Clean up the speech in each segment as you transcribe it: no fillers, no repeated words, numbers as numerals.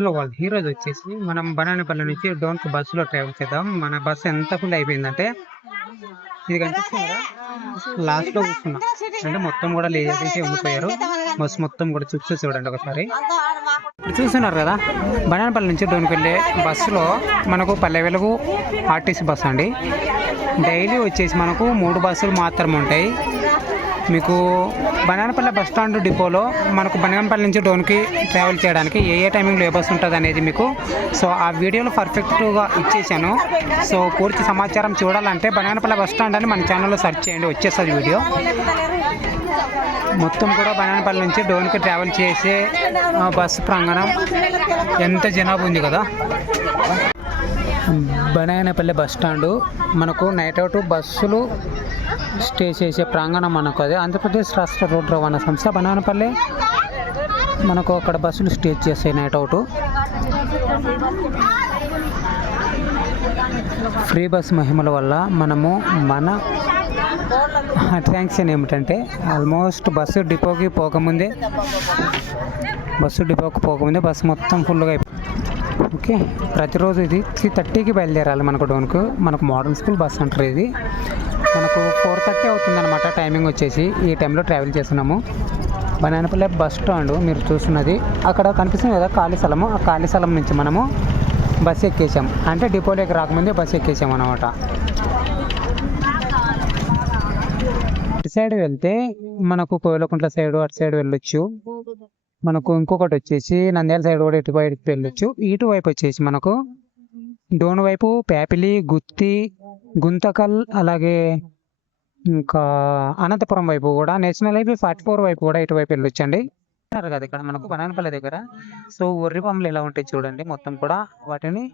Hello వాళ్ళు ఈరోజు వచ్చేసి మనం బనానపల్లి నుంచి డోన్కి బస్సులో ట్రావెల్ చేద్దాం. మన బస్సు ఎంత ఫుల్ అయిపోయిందంటే ఇది కనిపిస్తుంది కదా, లాస్ట్ లో కూర్చున్నాం అంటే మొత్తం కూడా లేడీస్ ఉండిపోయారు. బస్సు మొత్తం కూడా చూడండి ఒకసారి. ఇప్పుడు చూస్తున్నారు కదా, బనానపల్లి నుంచి డోన్కి వెళ్ళే బస్సులో మనకు పల్లె వెలుగు ఆర్టీసీ బస్సు అండి. డైలీ వచ్చేసి మనకు 3 బస్సులు మాత్రమే ఉంటాయి. మీకు బనానపల్లి బస్ స్టాండ్ డిపోలో మనకు బనానపల్లి నుంచి డోన్కి ట్రావెల్ చేయడానికి ఏ టైమింగ్లో ఏ బస్సు ఉంటుంది అనేది మీకు ఆ వీడియోలో పర్ఫెక్ట్గా ఇచ్చేసాను. పూర్తి సమాచారం చూడాలంటే బనానపల్లి బస్ స్టాండ్ అని మన ఛానల్లో సెర్చ్ చేయండి, వచ్చేస్తుంది వీడియో. మొత్తం కూడా బనానపల్లి నుంచి డోన్కి ట్రావెల్ చేసే బస్సు ప్రాంగణం ఎంత జనాభా ఉంది కదా. బనానపల్లి బస్ స్టాండు మనకు నైట్ అవుట్ బస్సులు స్టే చేసే ప్రాంగణం మనకు అది. ఆంధ్రప్రదేశ్ రాష్ట్ర రోడ్డు రవాణా సంస్థ బనానపల్లి మనకు అక్కడ బస్సులు స్టే చేస్తాయి నైట్ అవుట్. ఫ్రీ బస్ మహిమల వల్ల మనము మన అట్రాక్షన్ ఏమిటంటే ఆల్మోస్ట్ బస్సు డిపోకి పోకముందే బస్సు మొత్తం ఫుల్గా అయిపోయింది. ఓకే, ప్రతిరోజు ఇది 3:30కి బయలుదేరాలి మనకు డోన్కు. మనకు మోడల్ స్కూల్ బస్ అంటారు. ఇది మనకు 4:30 అవుతుందన్నమాట టైమింగ్ వచ్చేసి. ఈ టైంలో ట్రావెల్ చేస్తున్నాము. బనానపల్లి బస్ స్టాండ్ మీరు చూస్తున్నది అక్కడ కనిపిస్తుంది కదా ఖాళీ స్థలము. ఆ ఖాళీ స్థలం నుంచి మనము బస్సు ఎక్కేసాం, అంటే డిపోలోకి రాకముందే బస్సు ఎక్కేసాం అన్నమాట. ఇటు సైడ్ వెళ్తే మనకు కోయిలకుంట్ల సైడ్ అటు సైడ్ వెళ్ళొచ్చు. మనకు ఇంకొకటి వచ్చేసి నంద్యాల సైడ్ కూడా ఇటు వైపు వెళ్ళొచ్చు. ఇటు వైపు వచ్చేసి మనకు డోన్ వైపు ప్యాపిలి, గుత్తి, గుంతకల్, అలాగే ఇంకా అనంతపురం వైపు కూడా నేషనల్ హైవే 44 వైపు కూడా ఇటువైపు వెళ్ళొచ్చండి. కదా ఇక్కడ మనకు బనానపల్లి దగ్గర ఒర్రి పంపులు ఎలా ఉంటాయి చూడండి. మొత్తం కూడా వాటిని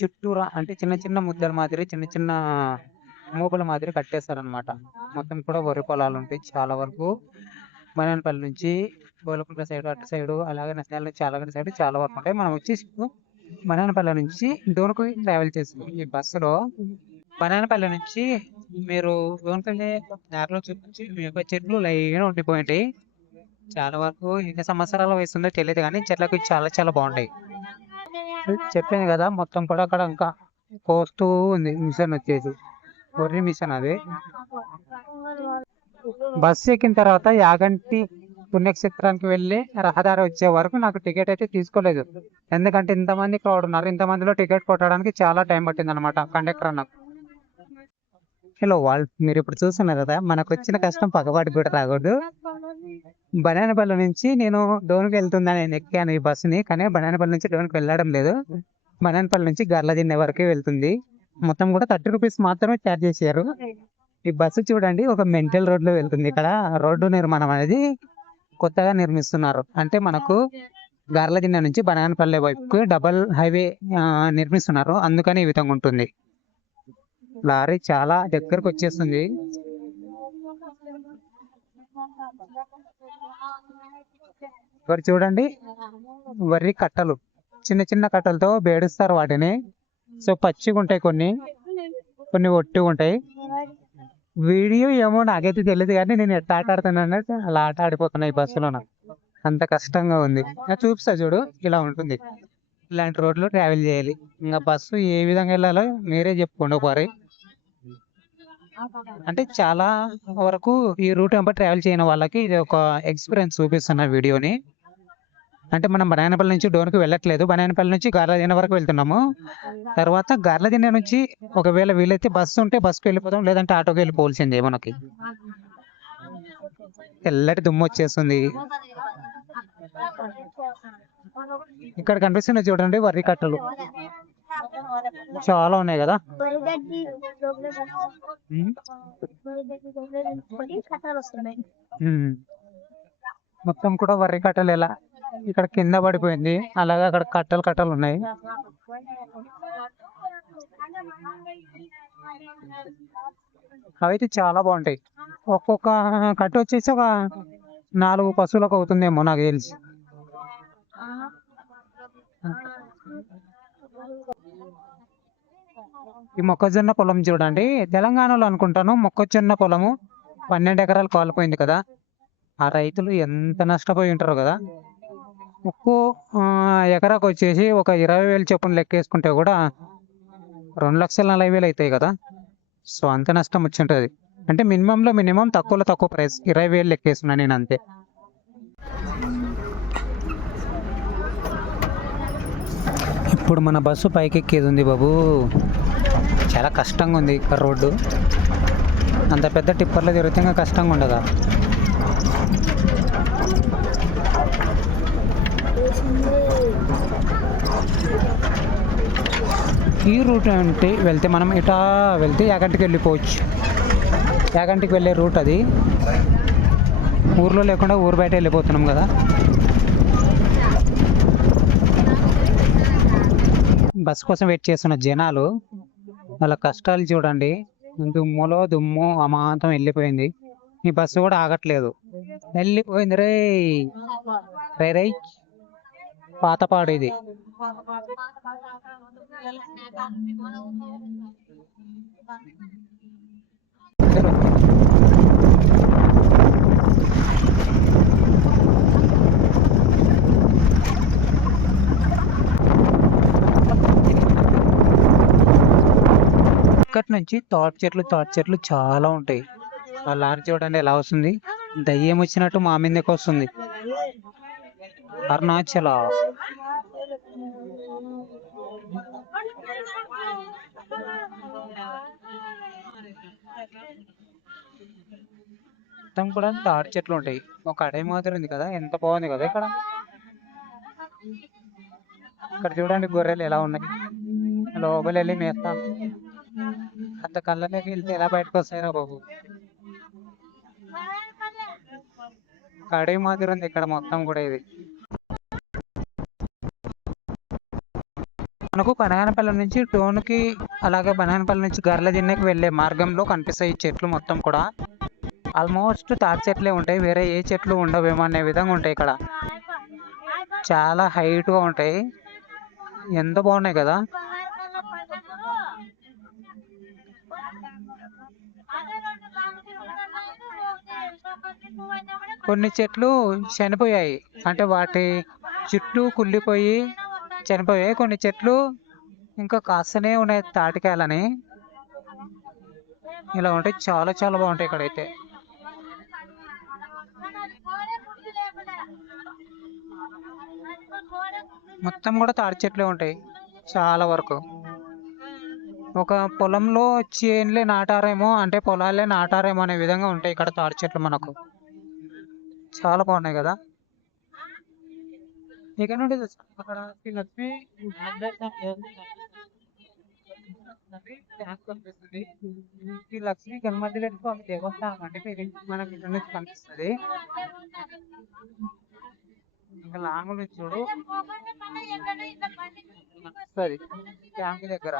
చుట్టూరా అంటే చిన్న చిన్న ముద్దల మాదిరి, చిన్న చిన్న మూపల మాదిరి కట్టేస్తారనమాట. మొత్తం కూడా వరి పొలాలు ఉంటాయి చాలా వరకు. బనానపల్లి నుంచి గోలకుంట్ల సైడ్ అటు సైడు, అలాగే నస్యాల నుంచి చాలగడ్డ సైడ్ చాలా వరకు ఉంటాయి. మనం వచ్చేసి బనానపల్లి నుంచి డోన్కు ట్రావెల్ చేస్తాం ఈ బస్సులో. బనానపల్లి నుంచి మీరు డోన్కి వెళ్ళే దారిలో చూపించి మీ యొక్క చెట్లు లైన్గా ఉండిపోయింటాయి. చాలా వరకు ఎన్ని సంవత్సరాల వయసుందో తెలియదు కానీ చెట్లకు చాలా చాలా బాగుంటాయి. చెప్పాను కదా, మొత్తం కూడా అక్కడ ఇంకా కోస్తూ ఉంది మిషన్ వచ్చేసి, వరి మిషన్. అది బస్సు ఎక్కిన తర్వాత యాగంటి పుణ్యక్షేత్రానికి వెళ్ళి రహదారి వచ్చే వరకు నాకు టికెట్ అయితే తీసుకోలేదు. ఎందుకంటే ఇంతమంది క్రౌడ్ ఉన్నారు. ఇంతమందిలో టికెట్ కొట్టడానికి చాలా టైం పట్టింది అనమాట కండక్టర్ అన్న. హలో వాళ్ళు మీరు ఇప్పుడు చూస్తున్నారు కదా, మనకు వచ్చిన కష్టం పక్కవాడికి కూడా రాకూడదు. బనానపల్లి నుంచి నేను డోన్కి వెళ్తుందని నేను ఎక్కాను ఈ బస్సుని, కానీ బనానపల్లి నుంచి డోన్కి వెళ్ళడం లేదు. బనానపల్లి నుంచి గర్లదిన్నె వరకే వెళ్తుంది. మొత్తం కూడా 30 రూపీస్ మాత్రమే ఛార్జ్ చేశారు. ఈ బస్సు చూడండి ఒక మెంటల్ రోడ్లో వెళ్తుంది. ఇక్కడ రోడ్డు నిర్మాణం అనేది కొత్తగా నిర్మిస్తున్నారు. అంటే మనకు గార్లదిన్నె నుంచి బనానపల్లి వైపుకి డబల్ హైవే నిర్మిస్తున్నారు, అందుకని ఈ విధంగా ఉంటుంది. లారీ చాలా దగ్గరకు వచ్చేస్తుంది. ఇక్కడ చూడండి వరి కట్టలు, చిన్న చిన్న కట్టలతో బేడుస్తారు వాటిని. పచ్చిగా ఉంటాయి, కొన్ని ఒట్టిగా ఉంటాయి. వీడియో ఏమో నాకైతే తెలియదు కానీ నేను ఎట్లా ఆట ఆడుతున్నాను అలా ఆట ఆడిపోతున్నాయి బస్సులో. అంత కష్టంగా ఉంది. చూపిస్తా చూడు, ఇలా ఉంటుంది. ఇలాంటి రోడ్లో ట్రావెల్ చేయాలి. ఇంకా బస్సు ఏ విధంగా వెళ్ళాలో మీరే చెప్పుకోండి ఒకసారి. అంటే చాలా వరకు ఈ రూట్ వెంబడి ట్రావెల్ చేయని వాళ్ళకి ఇది ఒక ఎక్స్పీరియన్స్ చూపిస్తున్న వీడియోని. అంటే మనం బనానపల్లి నుంచి డోన్కి వెళ్ళట్లేదు, బనానపల్లి నుంచి గార్లదిన్నె వరకు వెళ్తున్నాము. తర్వాత గార్లదిన్నె నుంచి ఒకవేళ వీలైతే బస్సు ఉంటే బస్సుకి వెళ్ళిపోతాం, లేదంటే ఆటోకి వెళ్ళిపోవాల్సిందే. మనకి తెల్లటి దుమ్ము వచ్చేస్తుంది. ఇక్కడ కనిపిస్తున్న చూడండి వరి కట్టలు చాలా ఉన్నాయి కదా. మొత్తం కూడా వరి కట్టలు ఎలా ఇక్కడ కింద పడిపోయింది, అలాగే అక్కడ కట్టలు ఉన్నాయి. అవైతే చాలా బాగుంటాయి. ఒక్కొక్క కట్ట వచ్చేసి ఒక 4 పశువులకు అవుతుందేమో నాకు తెలిసి. ఈ మొక్కజొన్న పొలం చూడండి, తెలంగాణలో అనుకుంటాను మొక్కజొన్న పొలము 12 ఎకరాలు కాలిపోయింది కదా. ఆ రైతులు ఎంత నష్టపోయి ఉంటారు కదా. ఒక్కో ఎకరాకు వచ్చేసి ఒక 20,000 చొప్పున లెక్కేసుకుంటే కూడా 2,40,000 అవుతాయి కదా. సో అంత నష్టం వచ్చి ఉంటుంది. అంటే మినిమం తక్కువలో తక్కువ ప్రైస్ 20,000 లెక్కేస్తున్నా నేను అంతే. ఇప్పుడు మన బస్సు పైకి ఎక్కేది ఉంది బాబు. చాలా కష్టంగా ఉంది ఇక్కడ రోడ్డు. అంత పెద్ద టిప్పర్లో తిరిగితే ఇంకా కష్టంగా ఉండదా. ఈ రూట్ అంటే వెళ్తే మనం ఇటా వెళ్తే యాగంటికి వెళ్ళిపోవచ్చు. యాగంటికి వెళ్ళే రూట్ అది. ఊర్లో లేకుండా ఊరు బయట వెళ్ళిపోతున్నాం కదా. బస్ కోసం వెయిట్ చేస్తున్న జనాలు వాళ్ళ కష్టాలు చూడండి. దుమ్ము అమాంతం వెళ్ళిపోయింది. ఈ బస్సు కూడా ఆగట్లేదు, వెళ్ళిపోయింది రే. రై పాతపాడు ఇది. ఇక్కడి నుంచి తాటి చెట్లు చాలా ఉంటాయి. ఆ లారీ చూడండి ఎలా వస్తుంది, దయ్యం వచ్చినట్టు మా మీదకి వస్తుంది. అరుణాచల మొత్తం కూడా తాటి చెట్లు ఉంటాయి. ఒక అడవి మాదిరి ఉంది కదా, ఎంత బాగుంది కదా ఇక్కడ. ఇక్కడ చూడండి గొర్రెలు ఎలా ఉన్నాయి, లోపల వెళ్ళి మేస్తాం. అంత కళ్ళలోకి వెళ్తే ఎలా బయటకు వస్తాయిరా బాబు. అడవి మాదిరి ఉంది ఇక్కడ మొత్తం కూడా. ఇది మనకు బనగానపల్లి నుంచి టోన్కి, అలాగే బనగానపల్లి నుంచి గర్ల దిన్నెకి వెళ్ళే మార్గంలో కనిపిస్తాయి ఈ చెట్లు మొత్తం కూడా. ఆల్మోస్ట్ తాటి చెట్లే ఉంటాయి, వేరే ఏ చెట్లు ఉండవేమో అనే విధంగా ఉంటాయి ఇక్కడ. చాలా హైట్గా ఉంటాయి, ఎంత బాగున్నాయి కదా. కొన్ని చెట్లు చనిపోయాయి, అంటే వాటి చుట్టూ కుళ్ళిపోయి చనిపోయాయి. కొన్ని చెట్లు ఇంకా కాస్తనే ఉన్నాయి తాటికాయలని. ఇలా ఉంటాయి, చాలా చాలా బాగుంటాయి ఇక్కడైతే. మొత్తం కూడా తాటి చెట్లే ఉంటాయి చాలా వరకు. ఒక పొలంలో చేన్లే నాటారేమో, అంటే పొలాలే నాటారేమో అనే విధంగా ఉంటాయి ఇక్కడ తాటి చెట్లు మనకు. చాలా బాగున్నాయి కదా. ఇక్కడ నుండి అక్కడ లక్ష్మి కనిపిస్తుంది. ఈ లక్ష్మి గణమధ్య స్వామి దేవస్థానం అంటే మనకి ఇక్కడ నుంచి కనిపిస్తుంది. ఇంకా లాంగ్ నుంచి చూడు సరే ట్యాంక్ దగ్గర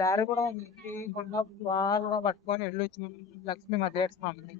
దారి కూడా ఉంది. కొండ బాగా పట్టుకొని వెళ్ళొచ్చు లక్ష్మీ మధ్య స్వామిని.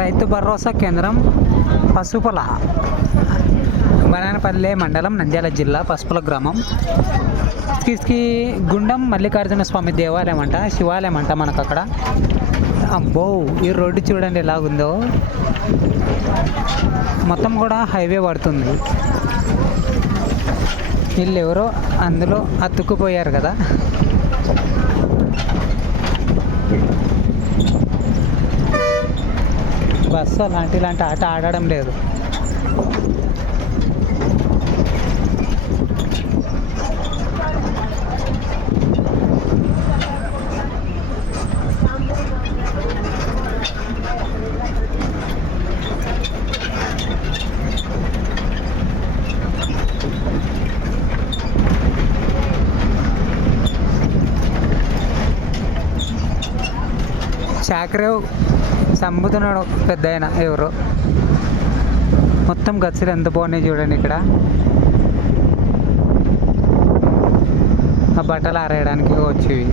రైతు భరోసా కేంద్రం పసుపుల, బనానపల్లె మండలం, నంద్యాల జిల్లా, పసుపుల గ్రామం. గుండం మల్లికార్జున స్వామి దేవాలయం అంట, శివాలయం అంట మనకు అక్కడ. అబ్బో ఈ రోడ్డు చూడండి ఎలాగుందో, మొత్తం కూడా హైవే పడుతుంది. వీళ్ళు ఎవరో అందులో అతుక్కుపోయారు కదా. బస్సు ఇలాంటి ఆట ఆడడం లేదు. బ్లాక్ రేవ్ చంపుతున్నాడు పెద్ద ఆయన ఎవరు. మొత్తం గచ్చులు ఎంత బాగున్నాయి చూడండి. ఇక్కడ ఆ బట్టలు ఆరేయడానికి వచ్చేవి.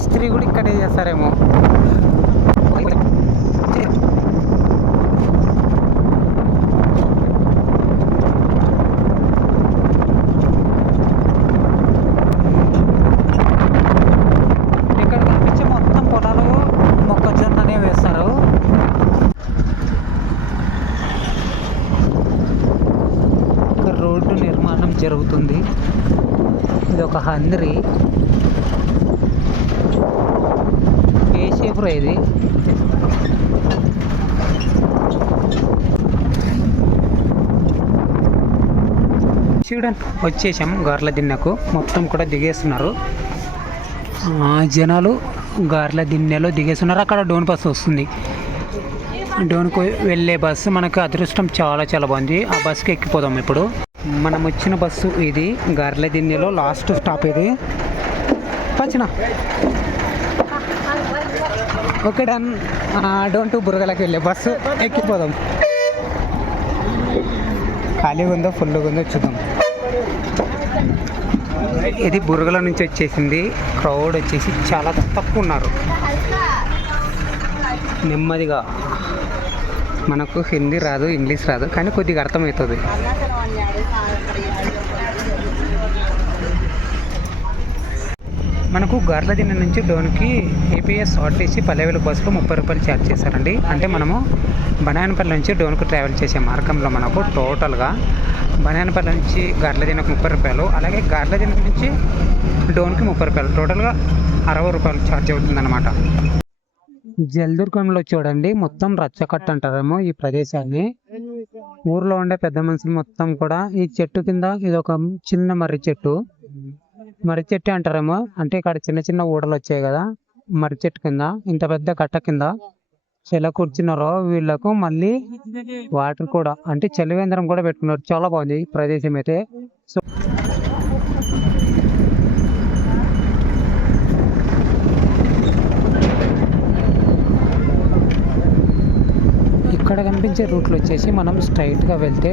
ఇస్త్రీ కూడా ఇక్కడే చేస్తారేమో. ఇక్కడ కనిపించే మొత్తం పొలాలు మొక్కజొన్ననే వేస్తారు. ఇక్కడ రోడ్డు నిర్మాణం జరుగుతుంది. ఇది ఒక హంద్రి ఏ షేప్ రా ఇది. చూడండి వచ్చేసాం గార్ల దిన్నెకు. మొత్తం కూడా దిగేస్తున్నారు జనాలు. గార్ల దిన్నెలో దిగేస్తున్నారు. అక్కడ డోన్ బస్సు వస్తుంది. డోన్కు వెళ్ళే బస్సు మనకు అదృష్టం చాలా చాలా బాగుంది. ఆ బస్సుకి ఎక్కిపోదాం ఇప్పుడు. మనం వచ్చిన బస్సు ఇది. గార్ల దిన్నెలో లాస్ట్ స్టాప్ ఇది. పచ్చిన ఓకే డన్. డోన్ టు బురగలకి వెళ్ళే బస్సు ఎక్కిపోదాం. ఖాళీగా ఉందో ఫుల్గా ఉందో చూద్దాం. ఇది బురగల నుంచి వచ్చేసింది. క్రౌడ్ వచ్చేసి చాలా తక్కువ ఉన్నారు. నెమ్మదిగా, మనకు హిందీ రాదు, ఇంగ్లీష్ రాదు, కానీ కొద్దిగా అర్థమవుతుంది. మనకు గార్ల దిన్నె నుంచి డోన్కి ఏపీఎస్ ఆర్టీసీ పల్లెవేలు బస్సులో 30 రూపాయలు ఛార్జ్ చేశారండి. అంటే మనము బనాయనపల్లి నుంచి డోన్కు ట్రావెల్ చేసే మార్గంలో మనకు టోటల్గా బనాయనపల్లి నుంచి గార్ల దిన్నెకు 30 రూపాయలు, అలాగే గార్ల దిన్నె నుంచి డోన్కి 30 రూపాయలు, టోటల్గా 60 రూపాయలు ఛార్జ్ అవుతుందన్నమాట. జల్దుర్గంలో చూడండి మొత్తం రచ్చకట్టు అంటారేమో ఈ ప్రదేశాన్ని. ఊర్లో ఉండే పెద్ద మనుషులు మొత్తం కూడా ఈ చెట్టు కింద, ఇది ఒక చిన్న మర్రి చెట్టు, మర్రి చెట్టు అంటారేమో. అంటే ఇక్కడ చిన్న చిన్న ఊడలు వచ్చాయి కదా, మర్రి చెట్టు కింద ఇంత పెద్ద కట్ట కింద ఎలా కూర్చున్నారో వీళ్ళకు మళ్ళీ వాటర్ కూడా, అంటే చలివేంద్రం కూడా పెట్టుకున్నారు. చాలా బాగుంది ఈ ప్రదేశం అయితే. సో ఇక్కడ కనిపించే రూట్లో వచ్చేసి మనం స్ట్రైట్గా వెళ్తే,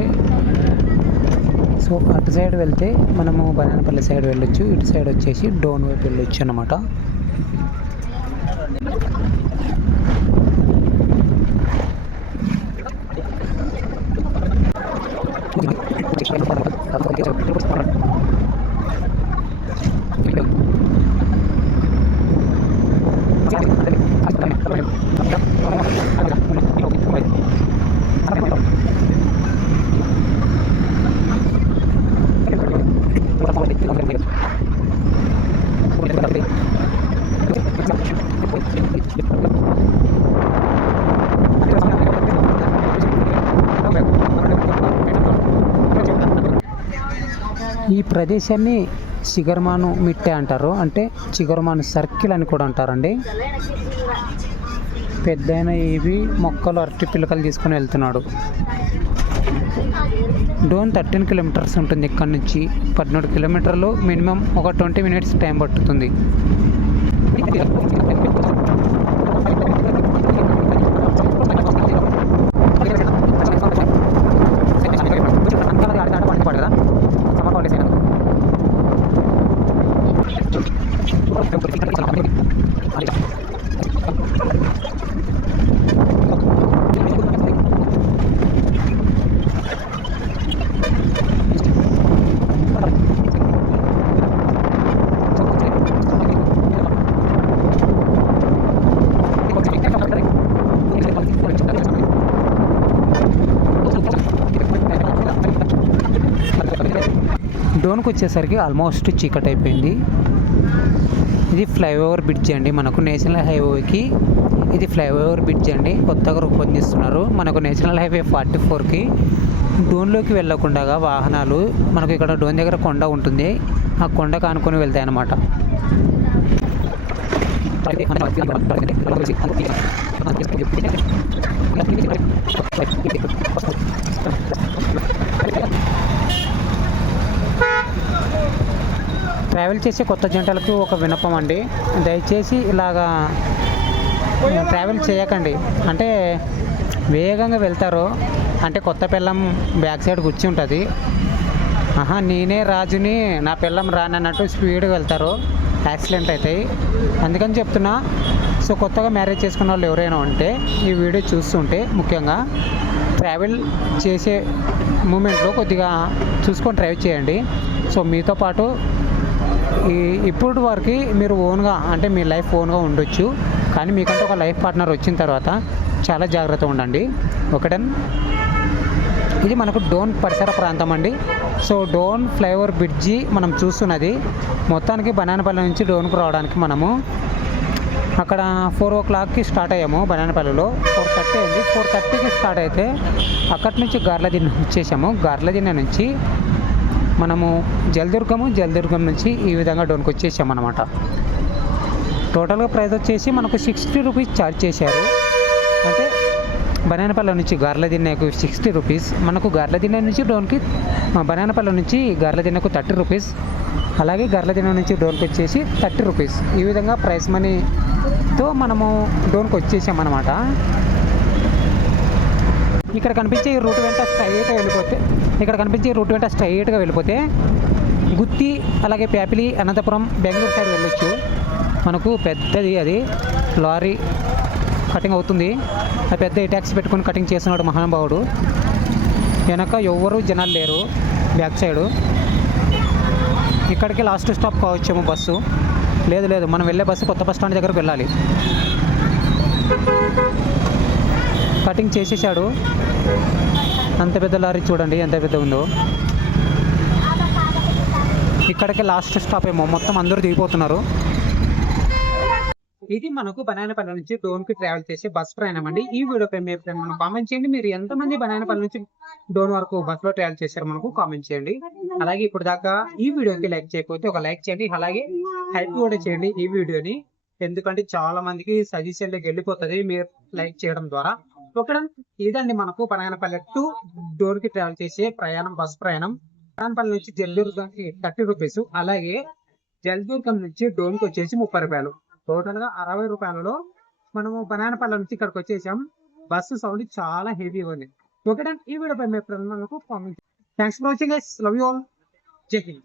సో అటు సైడ్ వెళ్తే మనము బనాయనపల్లి సైడ్ వెళ్ళొచ్చు, ఇటు సైడ్ వచ్చేసి డోన్ వైపు వెళ్ళొచ్చు అన్నమాట. ఈ ప్రదేశాన్ని చిగర్మాను మిట్టె అంటారు. అంటే చిగర్మాను సర్కిల్ అని కూడా అంటారండి. పెద్దయిన ఇవి మొక్కలు, అరటి పిల్లకలు తీసుకొని వెళ్తున్నాడు. డోన్ 13 కిలోమీటర్స్ ఉంటుంది. ఇక్కడ నుంచి 14 కిలోమీటర్లు, మినిమం ఒక 20 మినిట్స్ టైం పట్టుతుంది. డోన్కి వచ్చేసరికి ఆల్మోస్ట్ చీకటి అయిపోయింది. ఇది ఫ్లైఓవర్ బ్రిడ్జ్ అండి. మనకు నేషనల్ హైవేకి ఇది ఫ్లైఓవర్ బ్రిడ్జ్ అండి, కొత్తగా రూపొందిస్తున్నారు. మనకు నేషనల్ హైవే 44కి డోన్లోకి వెళ్ళకుండా వాహనాలు, మనకు ఇక్కడ డోన్ దగ్గర కొండ ఉంటుంది, ఆ కొండ కానుకొని వెళ్తాయి అన్నమాట. ట్రావెల్ చేసే కొత్త జంటలకు ఒక విన్నపం అండి, దయచేసి ఇలాగా ట్రావెల్ చేయకండి. అంటే వేగంగా వెళ్తారు, అంటే కొత్త పిల్లం బ్యాక్ సైడ్ కూర్చుంటుంది, ఉంటుంది, ఆహా నేనే రాజుని నా పిల్లం రానన్నట్టు స్పీడ్గా వెళ్తారు, యాక్సిడెంట్ అవుతాయి. అందుకని చెప్తున్నా. సో కొత్తగా మ్యారేజ్ చేసుకున్న వాళ్ళు ఎవరైనా ఉంటే ఈ వీడియో చూస్తుంటే ముఖ్యంగా ట్రావెల్ చేసే మూమెంట్లో కొద్దిగా చూసుకొని డ్రైవ్ చేయండి. సో మీతో పాటు ఇప్పుడు వరకు మీరు ఓన్గా, అంటే మీ లైఫ్ ఓన్గా ఉండొచ్చు, కానీ మీకంటే ఒక లైఫ్ పార్ట్నర్ వచ్చిన తర్వాత చాలా జాగ్రత్తగా ఉండండి. ఒకటన్ ఇది మనకు డోన్ పరిసర ప్రాంతం అండి. సో డోన్ ఫ్లైఓవర్ బ్రిడ్జి మనం చూస్తున్నది. మొత్తానికి బనానపల్లి నుంచి డోన్కు రావడానికి మనము అక్కడ 4 o'clockకి స్టార్ట్ అయ్యాము. బనానపల్లిలో 4:30 అయింది. 4:30కి స్టార్ట్ అయితే అక్కడి నుంచి గార్లదిన్నె వచ్చేసాము. గార్లదిన్నె నుంచి మనము జలదుర్గం నుంచి ఈ విధంగా డోన్కి వచ్చేసాము అనమాట. టోటల్గా ప్రైస్ వచ్చేసి మనకు 60 రూపీస్ ఛార్జ్ చేశారు. అంటే బనానపల్లి నుంచి గార్లదిన్నెకు 60 రూపీస్, మనకు గార్లదిన్నె నుంచి డోన్కి, బనానపల్లి నుంచి గార్లదిన్నెకు 30 రూపీస్, అలాగే గార్లదిన్నె నుంచి డోన్కి వచ్చేసి 30 రూపీస్. ఈ విధంగా ప్రైస్ మనీతో మనము డోన్కి వచ్చేసామన్నమాట. ఇక్కడ కనిపించే రూట్ వెంట స్ట్రైట్గా వెళ్ళిపోతే గుత్తి, అలాగే ప్యాపిలి, అనంతపురం, బెంగళూరు సైడ్ వెళ్ళొచ్చు. మనకు పెద్దది అది లారీ కటింగ్ అవుతుంది. ఆ పెద్ద ట్యాక్సీ పెట్టుకొని కటింగ్ చేస్తున్నాడు మహానుభావుడు. వెనక ఎవ్వరూ జనాలు లేరు బ్యాక్ సైడు. ఇక్కడికి లాస్ట్ స్టాప్ కావచ్చేమో బస్సు. లేదు, మనం వెళ్ళే బస్సు కొత్త బస్ స్టాండ్ దగ్గరకు వెళ్ళాలి. కటింగ్ చేసేసాడు. అంత పెద్ద లారీ చూడండి ఎంత పెద్ద ఉందో. ఇక్కడికి లాస్ట్ స్టాప్ ఏమో, మొత్తం అందరూ దిగిపోతున్నారు. ఇది మనకు బనానపల్లి నుంచి డోన్కి ట్రావెల్ చేసే బస్ ప్రయాణం అండి. ఈ వీడియోపై మీ మనం కామెంట్ చేయండి. మీరు ఎంతమంది బనానపల్లి నుంచి డోన్ వరకు బస్సులో ట్రావెల్ చేశారు మనకు కామెంట్ చేయండి. అలాగే ఇప్పుడు దాకా ఈ వీడియోకి లైక్ చేయకపోతే ఒక లైక్ చేయండి, అలాగే హైప్ కూడా చేయండి ఈ వీడియోని, ఎందుకంటే చాలా మందికి సజెషన్లోకి వెళ్ళిపోతుంది మీరు లైక్ చేయడం ద్వారా. ఓకే, ఇదండి మనకు బనానపల్లి టు డోన్కి ట్రావెల్ చేసే ప్రయాణం, బస్ ప్రయాణం. బనానపల్లి నుంచి జలదుర్గంకి 30 రూపీస్, అలాగే జలదుర్గం నుంచి డోన్కి వచ్చేసి 30 రూపాయలు. టోటల్గా 60 రూపాయలలో మనము బనానపల్లి నుంచి ఇక్కడికి వచ్చేసాం. బస్సు సౌండ్ చాలా హెవీ ఉంది. ఓకే, ఈ వీడియోపై మీ ప్రజలకు comment. Thanks for watching guys, love you all, జై హింద్.